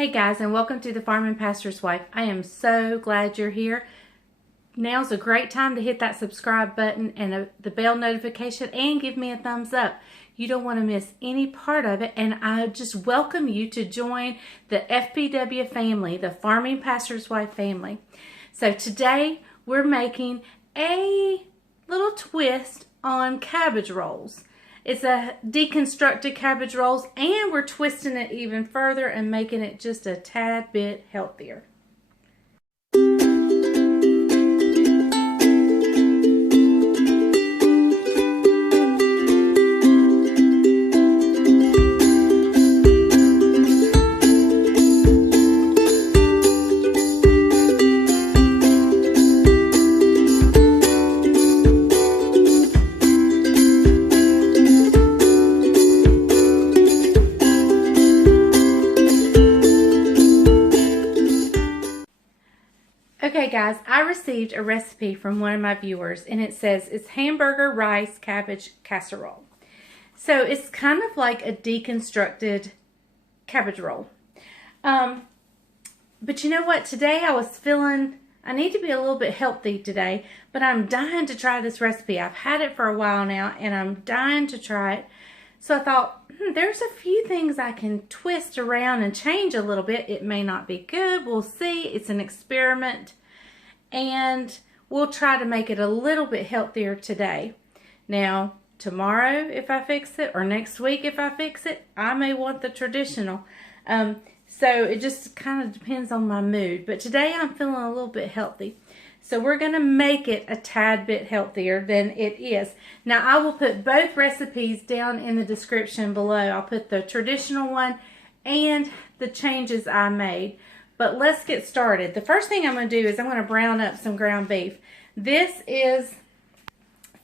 Hey guys, and welcome to the Farm and Pastor's Wife. I am so glad you're here. Now's a great time to hit that subscribe button and the bell notification and give me a thumbs up. You don't want to miss any part of it, and I just welcome you to join the FPW family, the Farming Pastor's Wife family. So today we're making a little twist on cabbage rolls. It's a deconstructed cabbage rolls, and we're twisting it even further and making it just a tad bit healthier. Okay guys, I received a recipe from one of my viewers, and it says it's hamburger rice cabbage casserole. So it's kind of like a deconstructed cabbage roll. But you know what? Today I was feeling I need to be a little bit healthy today, but I'm dying to try this recipe. I've had it for a while now, and I'm dying to try it. So I thought, there's a few things I can twist around and change a little bit. It may not be good. We'll see. It's an experiment. And we'll try to make it a little bit healthier today. Now, tomorrow if I fix it, or next week if I fix it, I may want the traditional. So it just kind of depends on my mood. But today I'm feeling a little bit healthy. So we're going to make it a tad bit healthier than it is. Now I will put both recipes down in the description below. I'll put the traditional one and the changes I made. But let's get started. The first thing I'm going to do is I'm going to brown up some ground beef. This is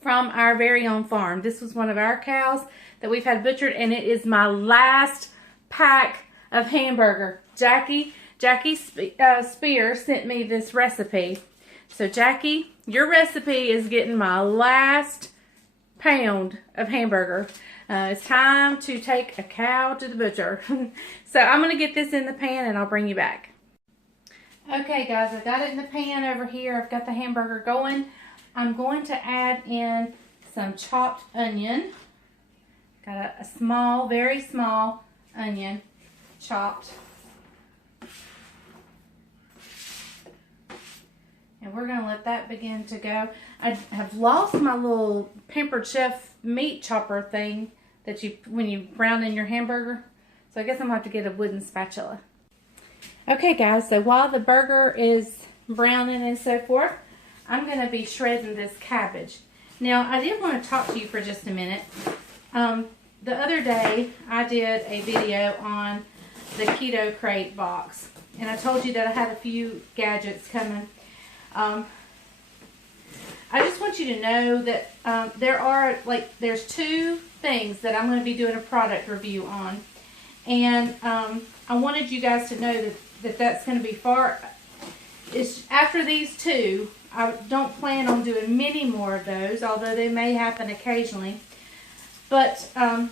from our very own farm. This was one of our cows that we've had butchered, and it is my last pack of hamburger. Jackie Spear sent me this recipe. So Jackie, your recipe is getting my last pound of hamburger. It's time to take a cow to the butcher. So I'm going to get this in the pan and I'll bring you back. Okay guys, I've got it in the pan over here. I've got the hamburger going. I'm going to add in some chopped onion. Got a small, very small onion chopped. And we're going to let that begin to go. I have lost my little Pampered Chef meat chopper thing that when you brown in your hamburger. So I guess I'm going to have to get a wooden spatula. Okay guys, so while the burger is browning and so forth, I'm going to be shredding this cabbage. Now, I did want to talk to you for just a minute. The other day, I did a video on the Keto Crate box. And I told you that I had a few gadgets coming. I just want you to know that there's two things that I'm going to be doing a product review on. And I wanted you guys to know that's going to be after these two. I don't plan on doing many more of those, although they may happen occasionally. But I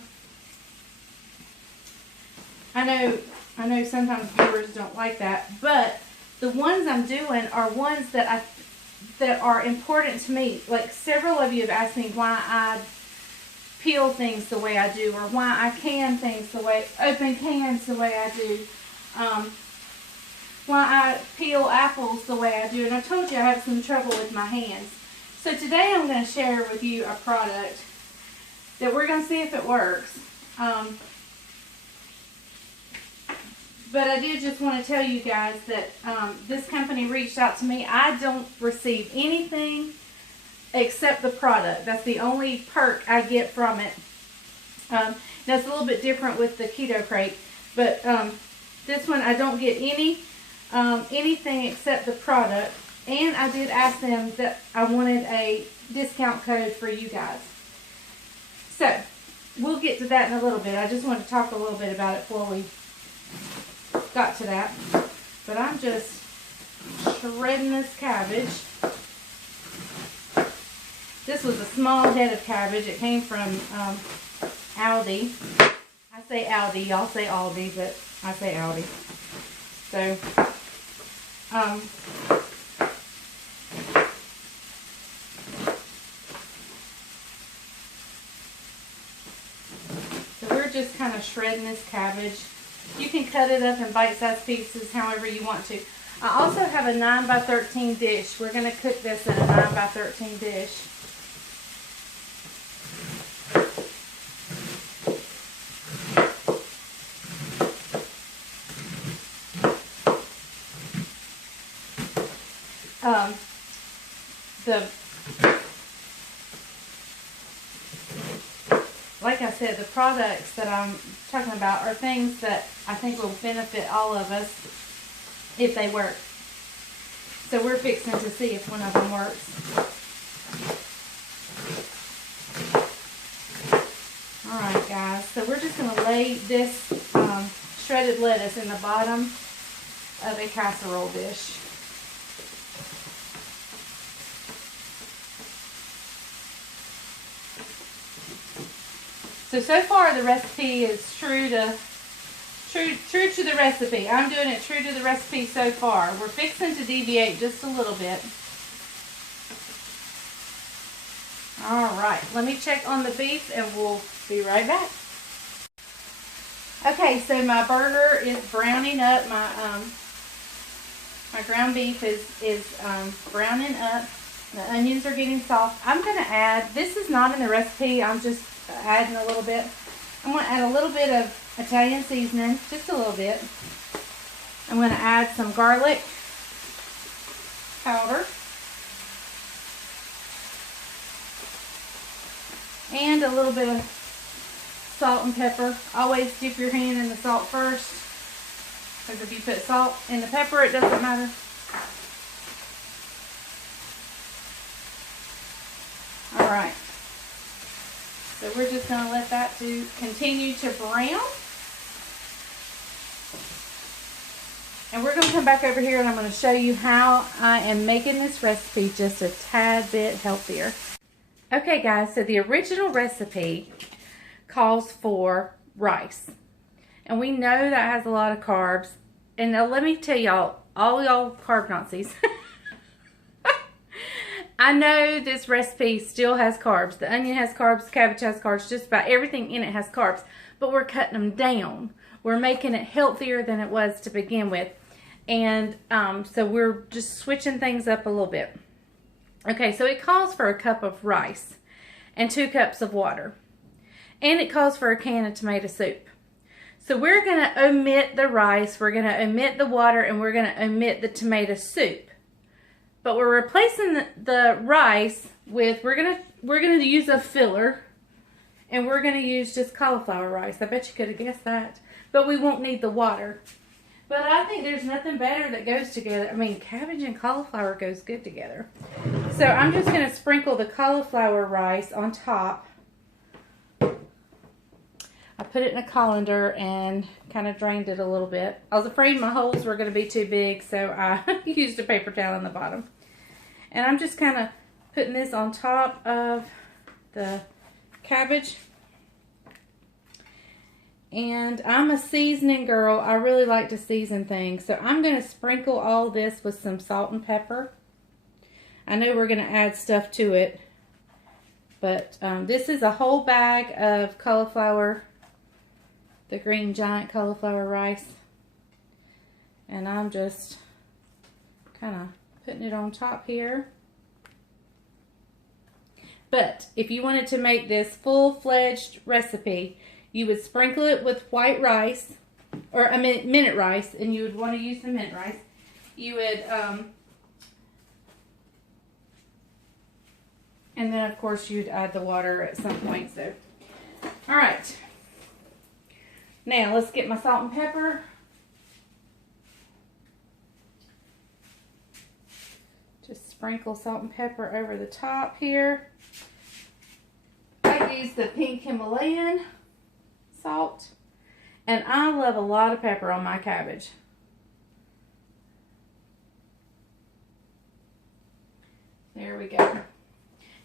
know sometimes viewers don't like that, but the ones I'm doing are ones that are important to me. Like, several of you have asked me why I peel things the way I do, or why I can things open cans the way I do, why I peel apples the way I do. And I told you I have some trouble with my hands. So today I'm going to share with you a product that we're going to see if it works. But I did just want to tell you guys that this company reached out to me. I don't receive anything except the product. That's the only perk I get from it. That's a little bit different with the Keto Crate. But this one, I don't get anything except the product. And I did ask them that I wanted a discount code for you guys. So, we'll get to that in a little bit. I just want to talk a little bit about it before we got to that. But I'm just shredding this cabbage. This was a small head of cabbage. It came from Aldi. I say Aldi, y'all say Aldi, but I say Aldi. So, we're just kind of shredding this cabbage. You can cut it up in bite-sized pieces however you want to. I also have a 9 by 13 dish. We're going to cook this in a 9 by 13 dish. Like I said, the products that I'm talking about are things that I think will benefit all of us if they work. So we're fixing to see if one of them works. Alright guys, so we're just going to lay this shredded lettuce in the bottom of a casserole dish. So far the recipe is true to the recipe. I'm doing it true to the recipe so far. We're fixing to deviate just a little bit. Alright, let me check on the beef and we'll be right back. Okay, so my burger is browning up. My ground beef is browning up. The onions are getting soft. I'm going to add, this is not in the recipe, I'm just adding a little bit. I'm going to add a little bit of Italian seasoning, just a little bit. I'm going to add some garlic powder and a little bit of salt and pepper. Always dip your hand in the salt first, because if you put salt in the pepper, it doesn't matter. Alright. So we're just going to let that continue to brown. And we're going to come back over here and I'm going to show you how I am making this recipe just a tad bit healthier. Okay guys, so the original recipe calls for rice. And we know that has a lot of carbs. And now let me tell y'all, all y'all carb Nazis. I know this recipe still has carbs. The onion has carbs, the cabbage has carbs, just about everything in it has carbs. But we're cutting them down. We're making it healthier than it was to begin with. And so we're just switching things up a little bit. Okay, so it calls for a cup of rice and 2 cups of water. And it calls for a can of tomato soup. So we're going to omit the rice, we're going to omit the water, and we're going to omit the tomato soup. But we're replacing the rice with, we're gonna use a filler, and we're gonna use just cauliflower rice. I bet you could have guessed that. But we won't need the water. But I think there's nothing better that goes together. I mean, cabbage and cauliflower goes good together. So I'm just gonna sprinkle the cauliflower rice on top. I put it in a colander and kind of drained it a little bit. I was afraid my holes were going to be too big, so I used a paper towel on the bottom. And I'm just kind of putting this on top of the cabbage. And I'm a seasoning girl. I really like to season things. So I'm going to sprinkle all this with some salt and pepper. I know we're going to add stuff to it. But this is a whole bag of cauliflower. The green giant cauliflower rice. And I'm just kind of putting it on top here. But if you wanted to make this full-fledged recipe, you would sprinkle it with white rice, or I mean minute rice, and you would want to use the minute rice. You would, and then of course you'd add the water at some point. So, all right. Now let's get my salt and pepper. Just sprinkle salt and pepper over the top here. I use the pink Himalayan salt. And I love a lot of pepper on my cabbage. There we go.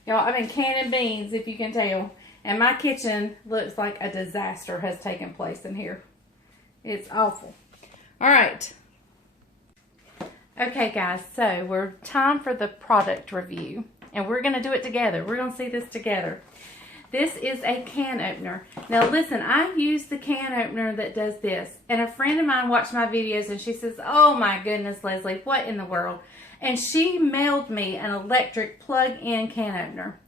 Y'all, I've been canning beans, if you can tell. And my kitchen looks like a disaster has taken place in here. It's awful. All right. Okay guys, so we're time for the product review, and we're going to do it together. We're going to see this together. This is a can opener. Now listen, I use the can opener that does this, and a friend of mine watched my videos and she says, oh my goodness, Leslie, what in the world? And she mailed me an electric plug-in can opener.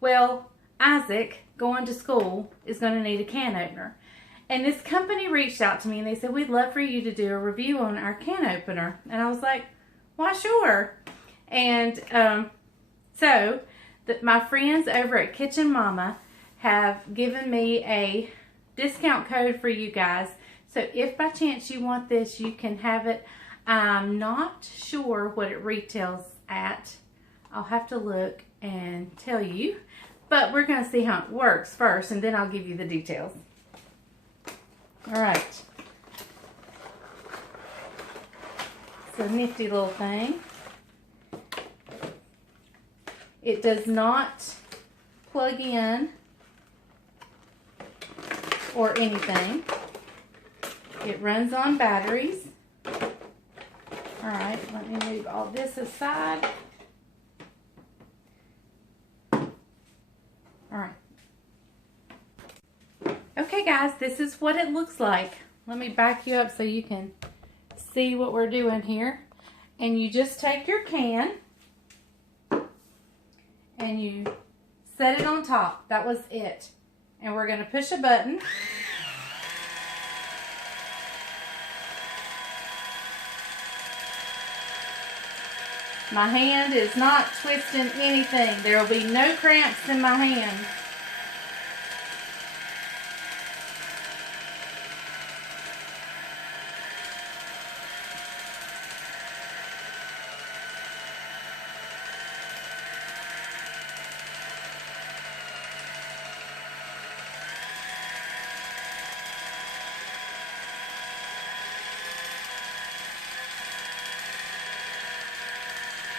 Well, Isaac, going to school, is going to need a can opener. And this company reached out to me and they said, we'd love for you to do a review on our can opener. And I was like, why, sure. And my friends over at Kitchen Mama have given me a discount code for you guys. So if by chance you want this, you can have it. I'm not sure what it retails at. I'll have to look and tell you. But we're going to see how it works first, and then I'll give you the details. All right. It's a nifty little thing. It does not plug in or anything. It runs on batteries. All right, let me move all this aside. All right. Okay guys, this is what it looks like. Let me back you up so you can see what we're doing here. And you just take your can and you set it on top. That was it. And we're going to push a button. My hand is not twisting anything. There will be no cramps in my hand.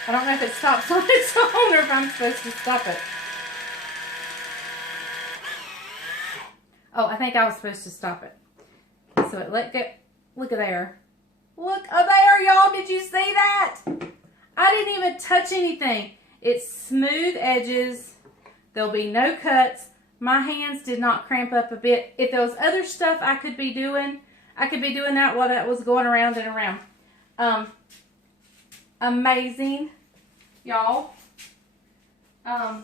I don't know if it stops on its own or if I'm supposed to stop it. Oh, I think I was supposed to stop it. So it let go. Look at there. Look there, y'all. Did you see that? I didn't even touch anything. It's smooth edges. There'll be no cuts. My hands did not cramp up a bit. If there was other stuff I could be doing that while that was going around and around. Amazing, y'all. I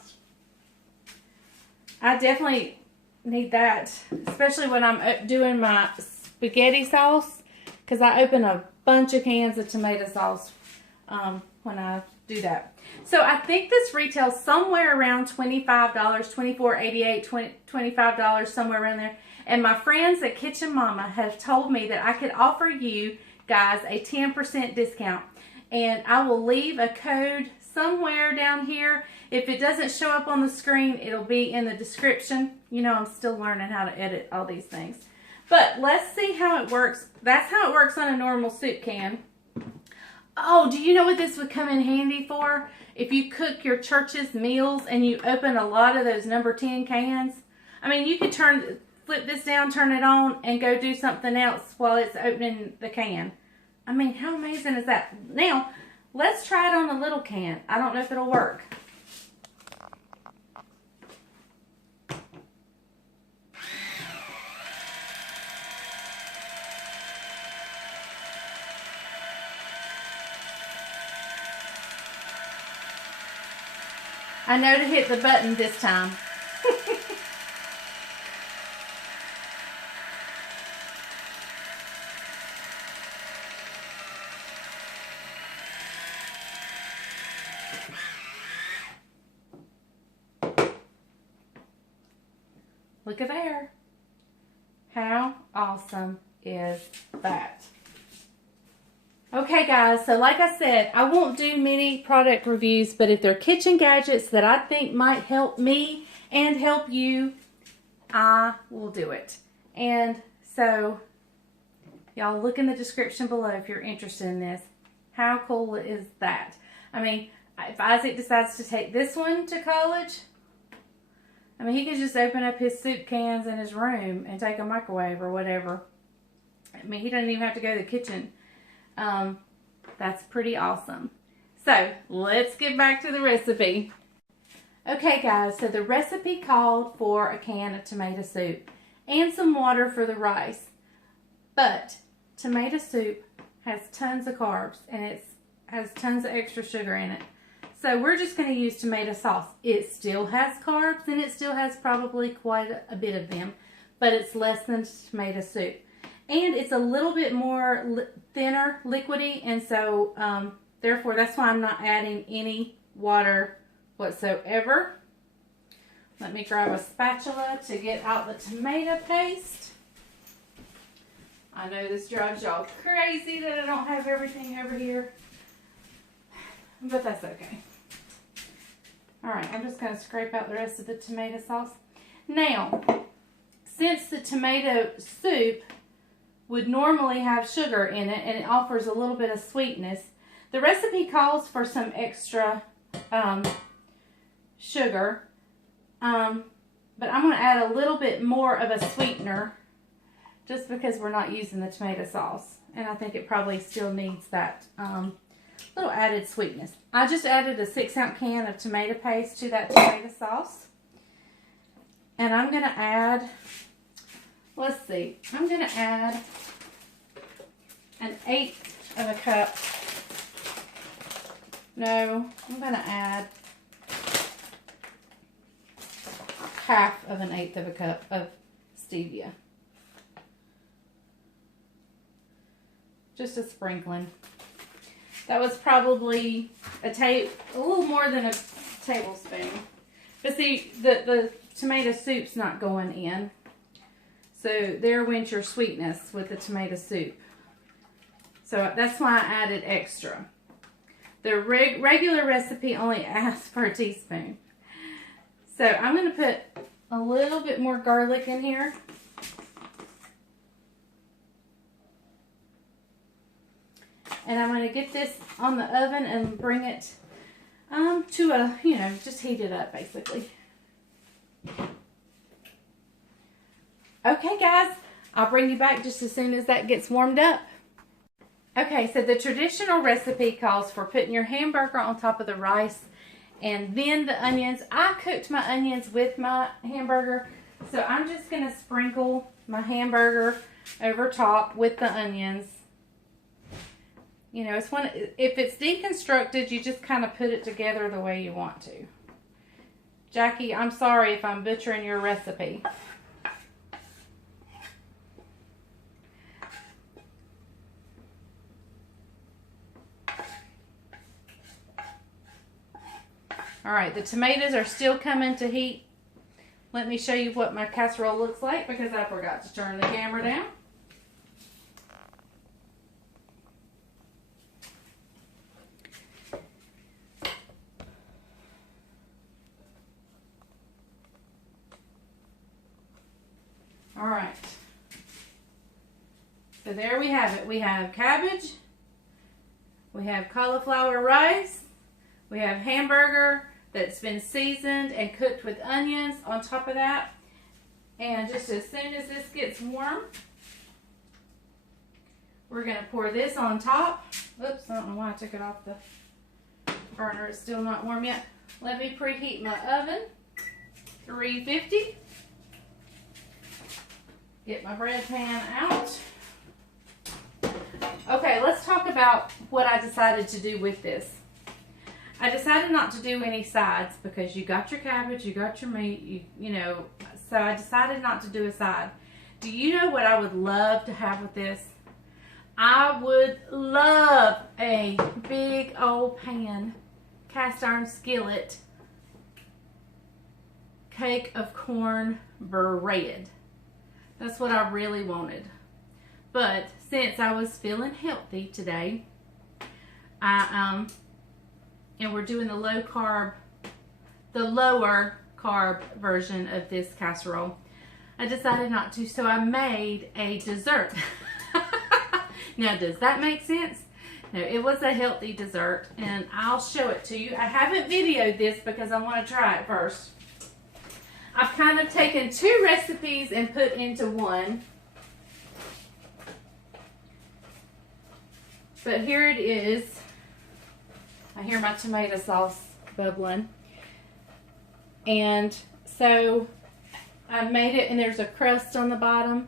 definitely need that, especially when I'm doing my spaghetti sauce, because I open a bunch of cans of tomato sauce when I do that. So I think this retails somewhere around $25, $24.88, $25, somewhere around there. And my friends at Kitchen Mama have told me that I could offer you guys a 10% discount. And I will leave a code somewhere down here. If it doesn't show up on the screen, it'll be in the description. You know, I'm still learning how to edit all these things. But let's see how it works. That's how it works on a normal soup can. Oh, do you know what this would come in handy for? If you cook your church's meals and you open a lot of those number 10 cans. I mean, you could flip this down, turn it on, and go do something else while it's opening the can. I mean, how amazing is that? Now, let's try it on the little can. I don't know if it'll work. I know to hit the button this time. Look at there. How awesome is that? Okay guys, so like I said, I won't do many product reviews, but if they're kitchen gadgets that I think might help me and help you, I will do it. And so, y'all look in the description below if you're interested in this. How cool is that? I mean, if Isaac decides to take this one to college, I mean, he could just open up his soup cans in his room and take a microwave or whatever. I mean, he doesn't even have to go to the kitchen. That's pretty awesome. So let's get back to the recipe. Okay guys, so the recipe called for a can of tomato soup and some water for the rice. But tomato soup has tons of carbs and it has tons of extra sugar in it. So we're just going to use tomato sauce. It still has carbs and it still has probably quite a bit of them, but it's less than tomato soup. And it's a little bit more thinner, liquidy, and so therefore that's why I'm not adding any water whatsoever. Let me grab a spatula to get out the tomato paste. I know this drives y'all crazy that I don't have everything over here, but that's okay. Alright, I'm just going to scrape out the rest of the tomato sauce. Now, since the tomato soup would normally have sugar in it and it offers a little bit of sweetness, the recipe calls for some extra sugar, but I'm going to add a little bit more of a sweetener just because we're not using the tomato sauce, and I think it probably still needs that little added sweetness. I just added a 6-ounce can of tomato paste to that tomato sauce, and I'm going to add, let's see, I'm going to add an 1/8 of a cup. No, I'm going to add half of an 1/8 of a cup of stevia. Just a sprinkling. That was probably a little more than a tablespoon. But see, the tomato soup's not going in. So there went your sweetness with the tomato soup. So that's why I added extra. The regular recipe only asks for a teaspoon. So I'm going to put a little bit more garlic in here. And I'm going to get this on the oven and bring it to a, just heat it up basically. Okay guys, I'll bring you back just as soon as that gets warmed up. Okay, so the traditional recipe calls for putting your hamburger on top of the rice and then the onions. I cooked my onions with my hamburger, so I'm just going to sprinkle my hamburger over top with the onions. If it's deconstructed, you just kind of put it together the way you want to. Jackie, I'm sorry if I'm butchering your recipe. Alright, the tomatoes are still coming to heat. Let me show you what my casserole looks like because I forgot to turn the camera down. Alright, so there we have it. We have cabbage, we have cauliflower rice, we have hamburger that's been seasoned and cooked with onions on top of that. And just as soon as this gets warm, we're going to pour this on top. Oops, I don't know why I took it off the burner. It's still not warm yet. Let me preheat my oven, 350. Get my bread pan out. Okay, let's talk about what I decided to do with this. I decided not to do any sides because you got your cabbage, you got your meat, so I decided not to do a side. Do you know what I would love to have with this? I would love a big old pan, cast iron skillet, cake of corn bread. That's what I really wanted. But since I was feeling healthy today, and we're doing the lower carb version of this casserole, I decided not to, so I made a dessert. Now, does that make sense? No, it was a healthy dessert, and I'll show it to you. I haven't videoed this because I want to try it first. I've kind of taken 2 recipes and put into one. But here it is. I hear my tomato sauce bubbling. And so I made it, and there's a crust on the bottom.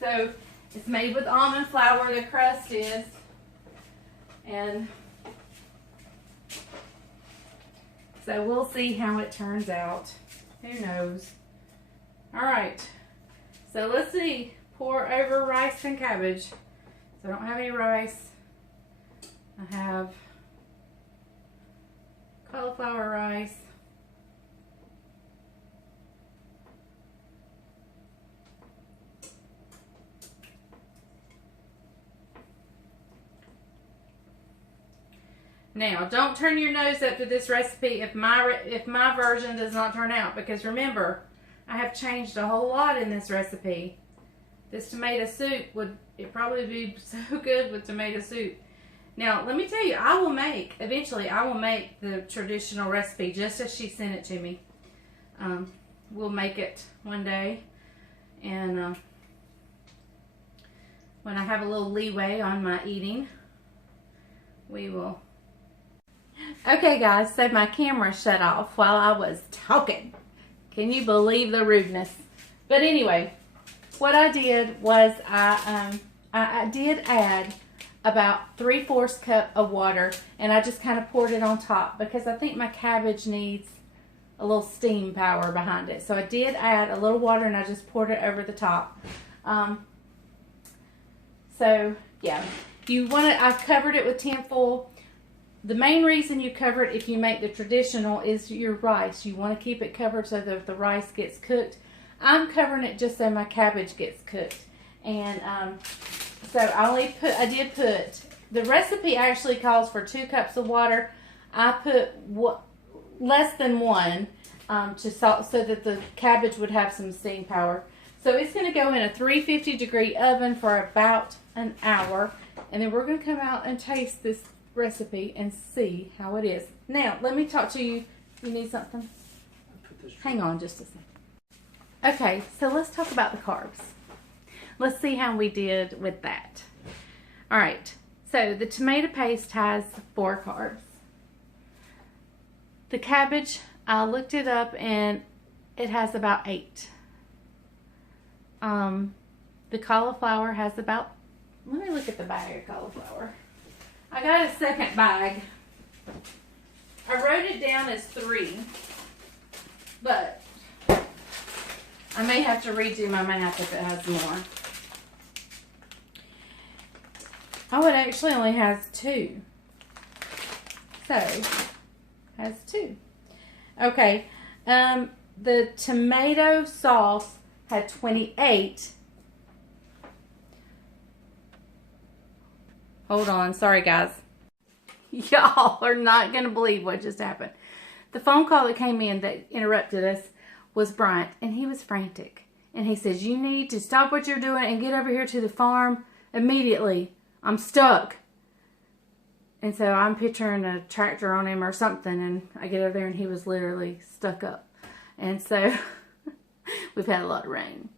So it's made with almond flour, the crust is. And so we'll see how it turns out. Who knows? Alright, so let's see. Pour over rice and cabbage. So I don't have any rice. I have cauliflower rice. Now, don't turn your nose up to this recipe if my version does not turn out, because remember, I have changed a whole lot in this recipe. This tomato soup it'd probably be so good with tomato soup. Now, let me tell you, eventually I will make the traditional recipe just as she sent it to me. We'll make it one day, and when I have a little leeway on my eating, we will. Okay guys, so my camera shut off while I was talking. Can you believe the rudeness? But anyway, what I did was I did add about 3/4 cup of water, and I just kind of poured it on top because I think my cabbage needs a little steam power behind it. So I did add a little water, and I just poured it over the top. So yeah, I covered it with tin foil. The main reason you cover it if you make the traditional is your rice. You want to keep it covered so that the rice gets cooked. I'm covering it just so my cabbage gets cooked. And so I did put, the recipe actually calls for 2 cups of water. I put less than 1 to salt so that the cabbage would have some steam power. So it's going to go in a 350-degree oven for about an hour. And then we're going to come out and taste this recipe and see how it is. Now, let me talk to you. You need something? Hang on just a second. Okay, so let's talk about the carbs. Let's see how we did with that. Alright, so the tomato paste has 4 carbs. The cabbage, I looked it up and it has about 8. The cauliflower has about, let me look at the bag of cauliflower. I got a second bag. I wrote it down as 3, but I may have to redo my math if it has more. Oh, it actually only has 2. So, has 2. Okay, the tomato sauce had 28. Hold on, sorry guys. Y'all are not going to believe what just happened. The phone call that came in that interrupted us was Bryant, and he was frantic. And he says, you need to stop what you're doing and get over here to the farm immediately. I'm stuck. And so I'm picturing a tractor on him or something, and I get over there and he was literally stuck up. And so we've had a lot of rain.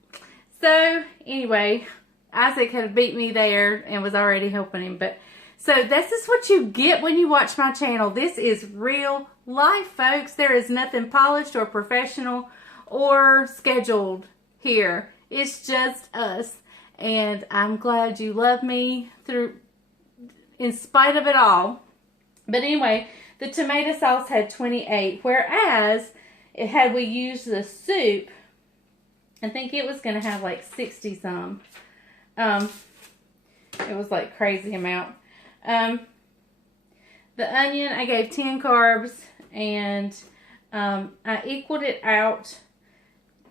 So anyway, Isaac had beat me there and was already helping him. But so this is what you get when you watch my channel. This is real life, folks. There is nothing polished or professional or scheduled here. It's just us. And I'm glad you love me in spite of it all. But anyway, the tomato sauce had 28, whereas had we used the soup, I think it was going to have like 60 some. It was like crazy amount. The onion, I gave 10 carbs, and I equaled it out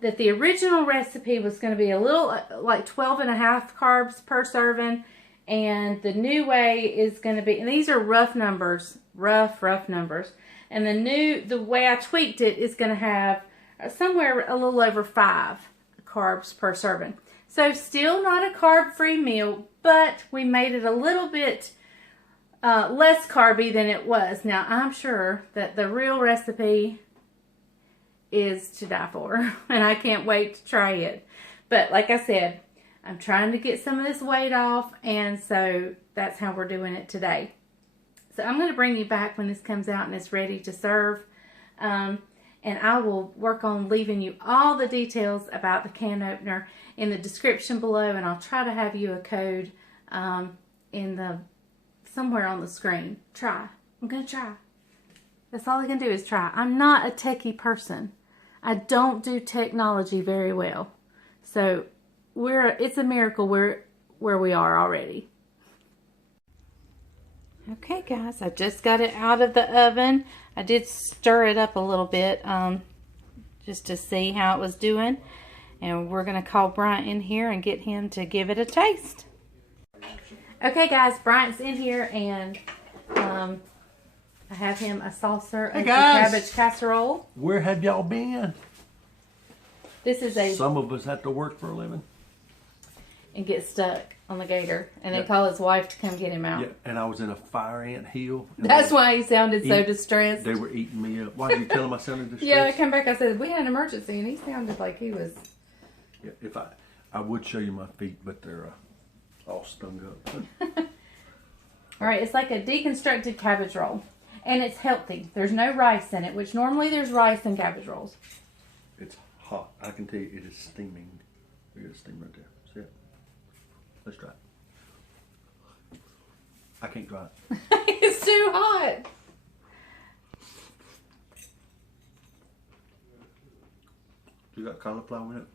that the original recipe was going to be a little like 12.5 carbs per serving, and the new way is going to be, and these are rough numbers, rough numbers, and the way I tweaked it is going to have somewhere a little over 5 carbs per serving. So still not a carb-free meal, but we made it a little bit less carby than it was. Now, I'm sure that the real recipe is to die for, and I can't wait to try it. But like I said, I'm trying to get some of this weight off, and so that's how we're doing it today. So I'm going to bring you back when this comes out and it's ready to serve. And I will work on leaving you all the details about the can opener in the description below, and I'll try to have you a code somewhere on the screen. Try. I'm going to try. That's all I can do is try. I'm not a techie person. I don't do technology very well. So it's a miracle where we are already. Okay guys, I just got it out of the oven. I did stir it up a little bit just to see how it was doing. And we're going to call Bryant in here and get him to give it a taste. Okay guys, Bryant's in here, and I have him a saucer of the cabbage casserole. Where have y'all been? This is Some of us have to work for a living. And get stuck on the gator, and they call his wife to come get him out. Yeah, and I was in a fire ant hill. That's why he sounded so distressed. They were eating me up. Why did you tell them I sounded distressed? Yeah, I come back, I said, we had an emergency, and he sounded like he was... Yeah, if I would show you my feet, but they're all stung up. All right, it's like a deconstructed cabbage roll, and it's healthy. There's no rice in it, which normally there's rice in cabbage rolls. It's hot. I can tell you it is steaming. Look at the steam right there. See it? Let's try it. I can't try it. It's too hot. You got cauliflower in it?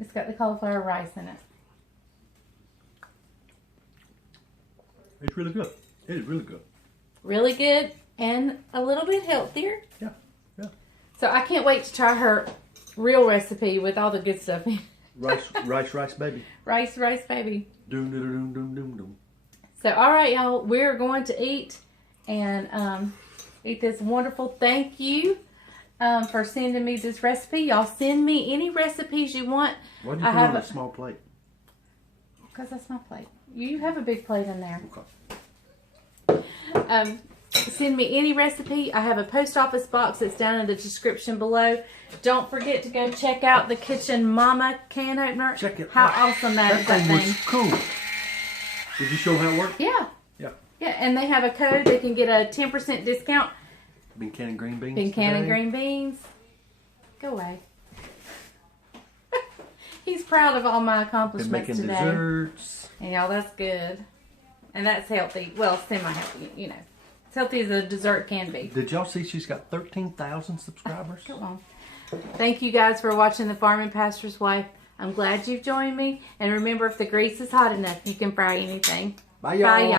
It's got the cauliflower rice in it. It's really good. It is really good. Really good and a little bit healthier. Yeah, yeah. So I can't wait to try her real recipe with all the good stuff in. Rice, baby. Rice, baby. Doom, doom, doom, doom, doom, doom. So, all right, y'all, we're going to eat and eat this wonderful. Thank you for sending me this recipe. Y'all send me any recipes you want. Why do you put it on a small plate? Because that's my plate. You have a big plate in there. Okay. Send me any recipe. I have a post office box that's down in the description below. Don't forget to go check out the Kitchen Mama can opener. Check it How out. awesome that is, that thing thing. was cool. Did you show how it worked? Yeah. Yeah. Yeah, and they have a code. They can get a 10% discount. Been canning green beans. Been canning today. green beans. Go away. He's proud of all my accomplishments Been making today. desserts. And y'all, that's good. And that's healthy. Well, semi-healthy, you know. As healthy as a dessert can be. Did y'all see she's got 13,000 subscribers? Go on. Thank you guys for watching The Farming Pastor's Wife. I'm glad you've joined me. And remember, if the grease is hot enough, you can fry anything. Bye, y'all. Bye, y'all.